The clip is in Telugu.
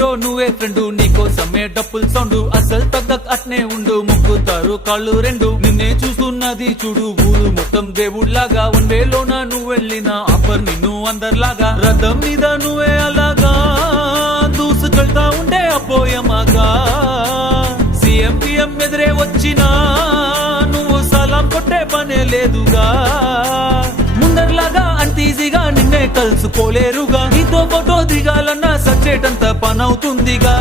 హీరో నువ్వే ఫ్రెండు, నీకోసమే డప్పుల్ సౌండ్, అసలు తగ్గక్ అట్నే ఉండు, ముగ్గుతారు కాళ్ళు రెండు. నిన్నే చూస్తున్నది చూడు ఊరు మొత్తం దేవుళ్లాగా, వన్వేలోన నువ్వెళ్ళిన ఆఫర్ నిన్ను అందరిలాగా, రథం మీద నువ్వే అలాగా దూసుకెళ్తా ఉండే అపోయమాగా. సీఎం పిఎం ఎదురే వచ్చినా నువ్వు సలాం కొట్టే పనే లేదుగా, ముందర్లాగా అంత ఈజీగా నిన్నే కలుసుకోలేరుగా, నీతో ఫోటో దిగాలన్నా సచ్చేటంత పనవుతుందిగా.